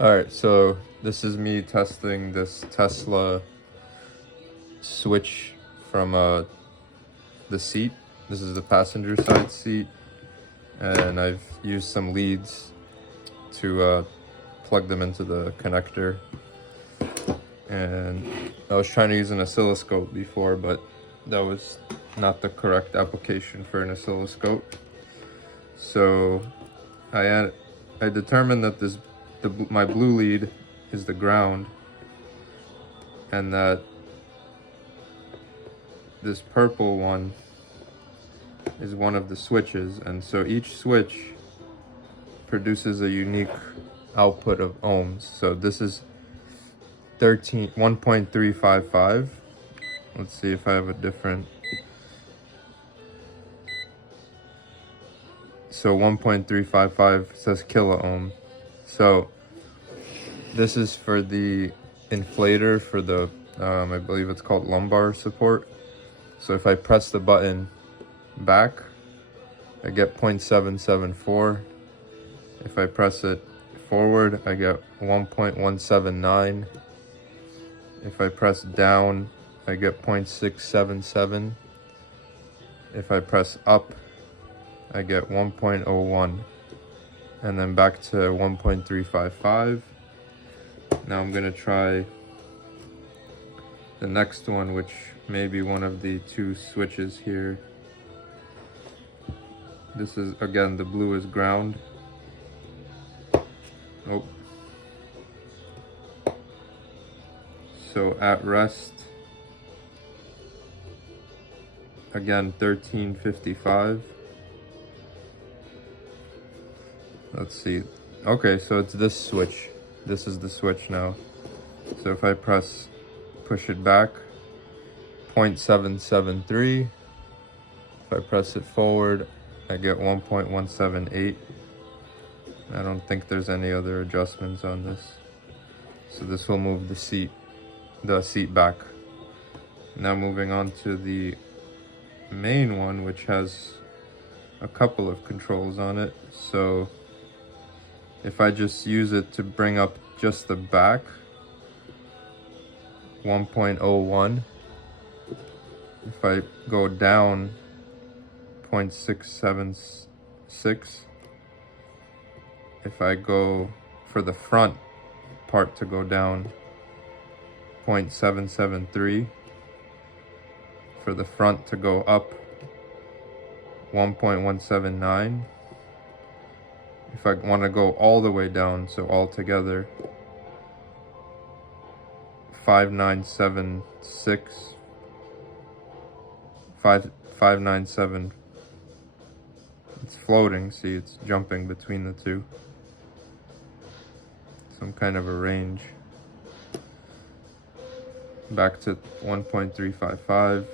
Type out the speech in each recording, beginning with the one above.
Alright, so this is me testing this Tesla switch from the seat. This is the passenger side seat, and I've used some leads to plug them into the connector. And I was trying to use an oscilloscope before, but that was not the correct application for an oscilloscope. So I determined that my blue lead is the ground, and that this purple one is one of the switches, and so each switch produces a unique output of ohms. So this is 1.355. Let's see if I have a different. So 1.355 says kilo ohm. So this is for the inflator for the I believe it's called lumbar support. So if I press the button back, I get 0.774. If I press it forward, I get 1.179. If I press down, I get 0.677. If I press up, I get 1.01. And then back to 1.355. Now I'm gonna try the next one, which may be one of the two switches here. This is, again, the blue is ground. Oh. So at rest, again, 1355. Let's see. Okay, so it's this switch. This is the switch now. So if I push it back, 0.773. If I press it forward, I get 1.178. I don't think there's any other adjustments on this. So this will move the seat back. Now moving on to the main one, which has a couple of controls on it. So if I just use it to bring up just the back, 1.01. If I go down, 0.676. If I go for the front part to go down, 0.773. For the front to go up, 1.179. If I want to go all the way down, so all together, 5976. 597. It's floating, see, it's jumping between the two. Some kind of a range. Back to 1.355.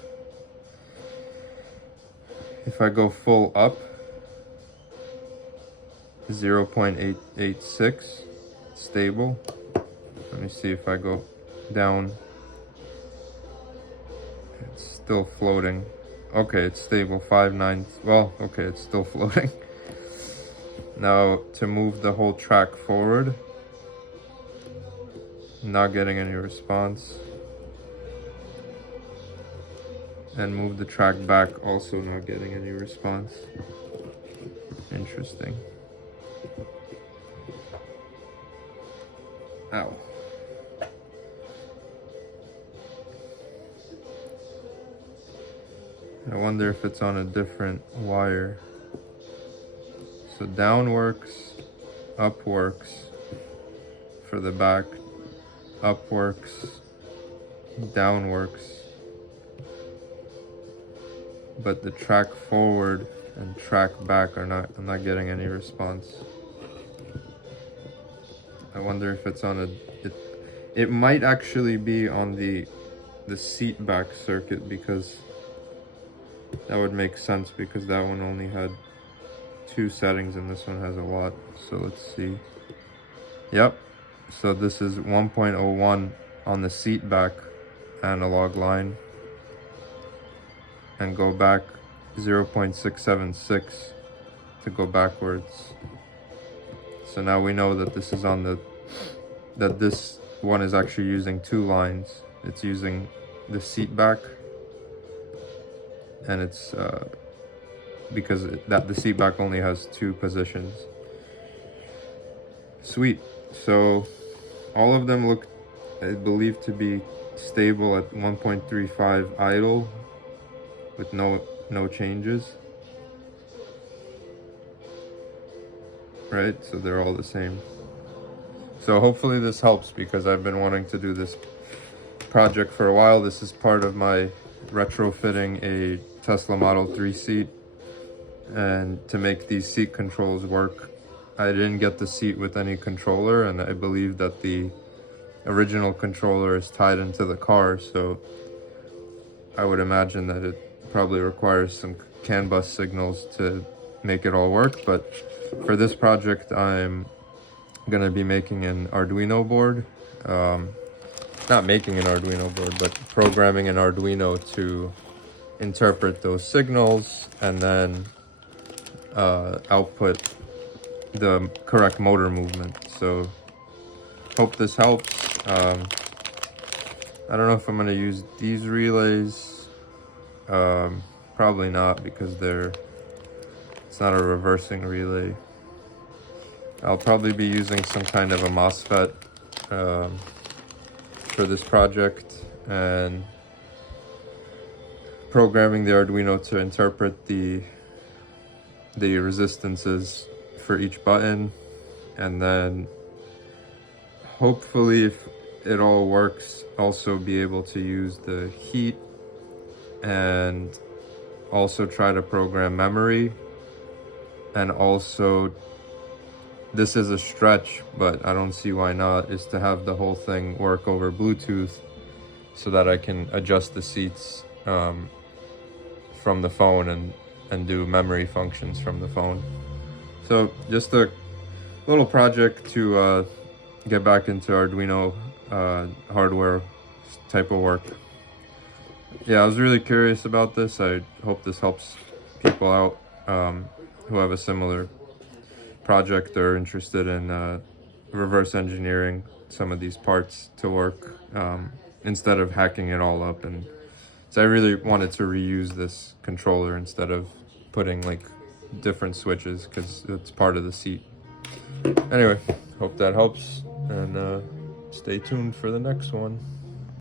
If I go full up, 0.886, stable. Let me see if I go down. It's still floating. Okay, it's stable, 5.9. Well, okay, it's still floating. Now, to move the whole track forward, not getting any response. And move the track back, also not getting any response. Interesting. Ow. I wonder if it's on a different wire. So down works, up works for the back, up works, down works. But the track forward and track back I'm not getting any response. I wonder if it's on it might actually be on the seat back circuit, because that would make sense, because that one only had 2 settings and this one has a lot. So let's see. Yep. So this is 1.01 on the seat back analog line, and go back 0.676 to go backwards. So now we know that this is on the that this one is actually using 2 lines. It's using the seat back, and it's because the seat back only has 2 positions. Sweet. So all of them look, I believe, to be stable at 1.35 idle with no changes. Right, so they're all the same. So hopefully this helps, because I've been wanting to do this project for a while. This is part of my retrofitting a Tesla Model 3 seat, and to make these seat controls work, I didn't get the seat with any controller, and I believe that the original controller is tied into the car, so I would imagine that it probably requires some CAN bus signals to make it all work. But for this project, I'm gonna be making an Arduino board. Not making an Arduino board, but programming an Arduino to interpret those signals and then output the correct motor movement. So hope this helps. I don't know if I'm gonna use these relays. Probably not, because it's not a reversing relay. I'll probably be using some kind of a MOSFET for this project, and programming the Arduino to interpret the resistances for each button, and then hopefully, if it all works, also be able to use the heat and also try to program memory. And also, this is a stretch, but I don't see why not, is to have the whole thing work over Bluetooth so that I can adjust the seats from the phone and do memory functions from the phone. So just a little project to get back into Arduino hardware type of work. Yeah, I was really curious about this. I hope this helps people out who have a similar project or interested in reverse engineering some of these parts to work instead of hacking it all up. And so I really wanted to reuse this controller instead of putting like different switches, because it's part of the seat. Anyway, hope that helps, and stay tuned for the next one.